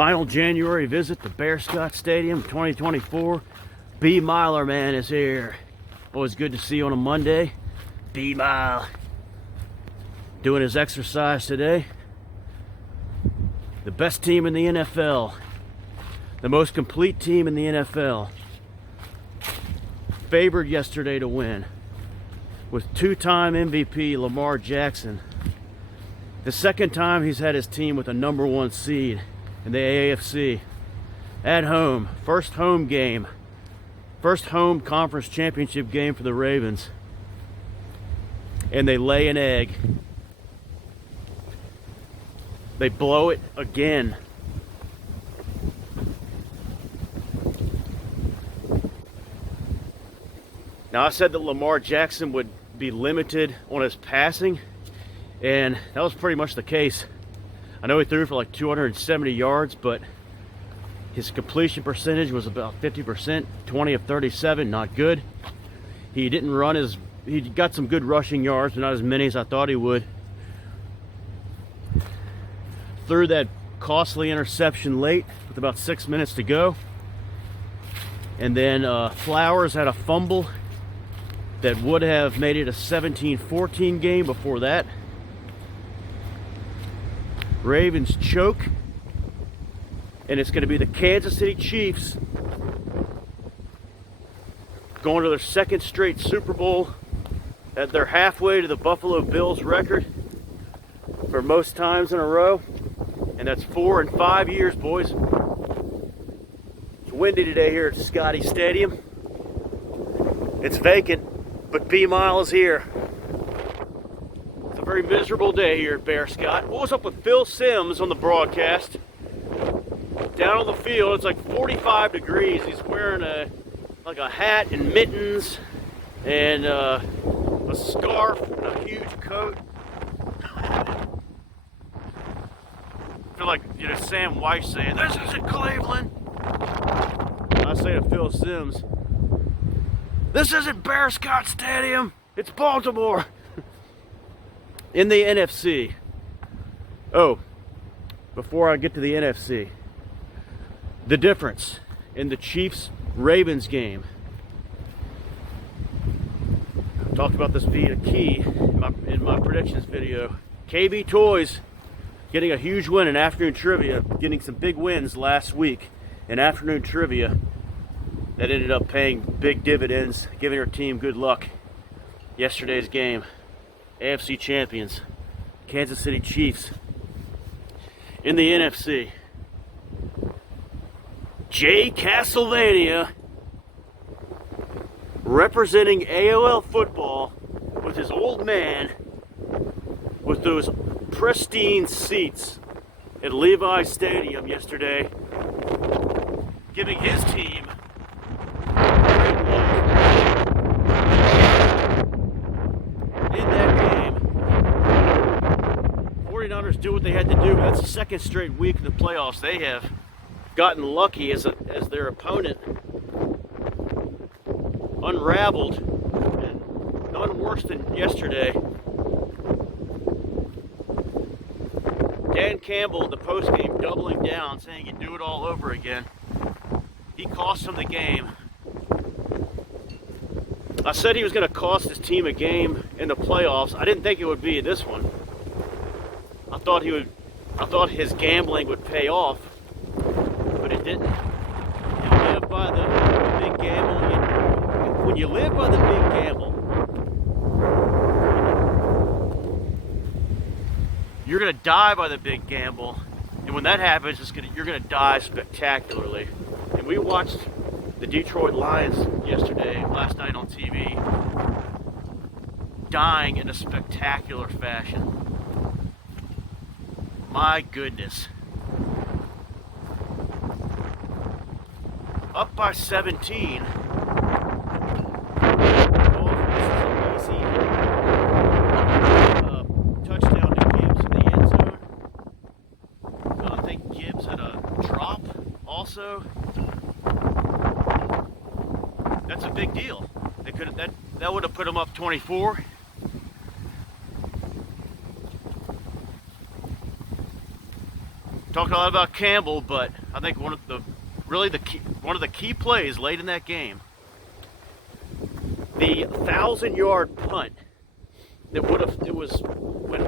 Final January visit to Bear Scott Stadium 2024. B Miler man is here. Always good to see you on a Monday. B Mile doing his exercise today. The best team in the NFL. The most complete team in the NFL. Favored yesterday to win with two-time MVP Lamar Jackson. The second time he's had his team with a number one seed in the AFC. At home, first home game. First home conference championship game for the Ravens. And they lay an egg. They blow it again. Now, I said that Lamar Jackson would be limited on his passing, and that was pretty much the case. I know he threw for like 270 yards, but his completion percentage was about 50%, 20 of 37, not good. He didn't run as, he got some good rushing yards, but not as many as I thought he would. Threw that costly interception late with about 6 minutes to go. And then Flowers had a fumble that would have made it a 17-14 game before that. Ravens choke, and it's going to be the Kansas City Chiefs going to their second straight Super Bowl. They're halfway to the Buffalo Bills record for most times in a row, and that's 4 in 5 years, boys. It's windy today here at Scotty Stadium. It's vacant, but B Mile is here. Very miserable day here at Bear Scott. What was up with Phil Simms on the broadcast? Down on the field, it's like 45 degrees. He's wearing a hat and mittens and a scarf and a huge coat. I feel like, you know, Sam Weiss saying, "This isn't Cleveland." I say to Phil Simms, "This isn't Bear Scott Stadium. It's Baltimore." In the NFC. Oh, before I get to the NFC, the difference in the Chiefs-Ravens game. I talked about this being a key in my predictions video. KB Toys getting a huge win in afternoon trivia, getting some big wins last week in afternoon trivia that ended up paying big dividends, giving her team good luck. Yesterday's game. AFC champions, Kansas City Chiefs. In the NFC, Jay Castlevania representing AOL football with his old man with those pristine seats at Levi Stadium yesterday, giving his team good luck. In that game, 49ers do what they had to do. That's the second straight week in the playoffs they have gotten lucky as their opponent unraveled and none worse than yesterday. Dan Campbell in the postgame doubling down, saying he'd do it all over again. He cost them the game. I said he was going to cost his team a game in the playoffs. I didn't think it would be this one. I thought his gambling would pay off, but it didn't. You live by the big gamble. When you live by the big gamble, you're going to die by the big gamble. And when that happens, you're going to die spectacularly. And we watched the Detroit Lions last night on TV, dying in a spectacular fashion. My goodness. Up by 17. Touchdown to Gibbs in the end zone. I think Gibbs had a drop also. That's a big deal. They could have that would have put them up 24. Talked a lot about Campbell, but I think one of the key plays late in that game, the 1,000-yard punt that went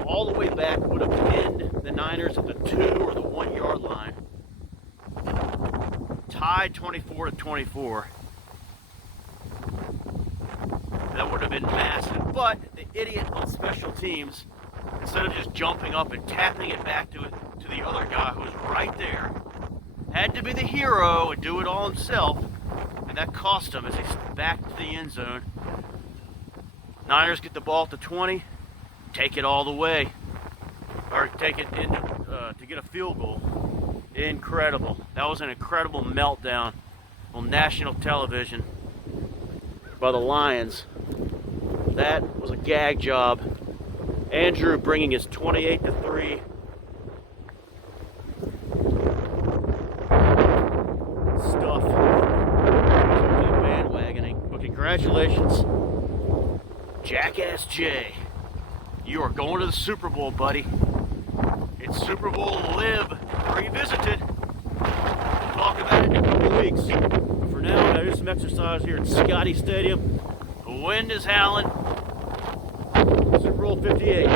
all the way back, would have pinned the Niners at the 2 or the 1 yard line, tied 24-24. That would have been massive, but the idiot on special teams, instead of just jumping up and tapping it back to the other guy who was right there, had to be the hero and do it all himself, and that cost him as he's back to the end zone. Niners get the ball at the 20, take it all the way, or take it in to get a field goal. Incredible. That was an incredible meltdown on national television by the Lions. That was a gag job. Andrew bringing his 28-3 stuff to the bandwagoning. But congratulations, Jackass Jay. You are going to the Super Bowl, buddy. It's Super Bowl Live Revisited. We'll talk about it in a couple of weeks. But for now, I gotta do some exercise here at Scotty Stadium. The wind is howling. Super Bowl 58.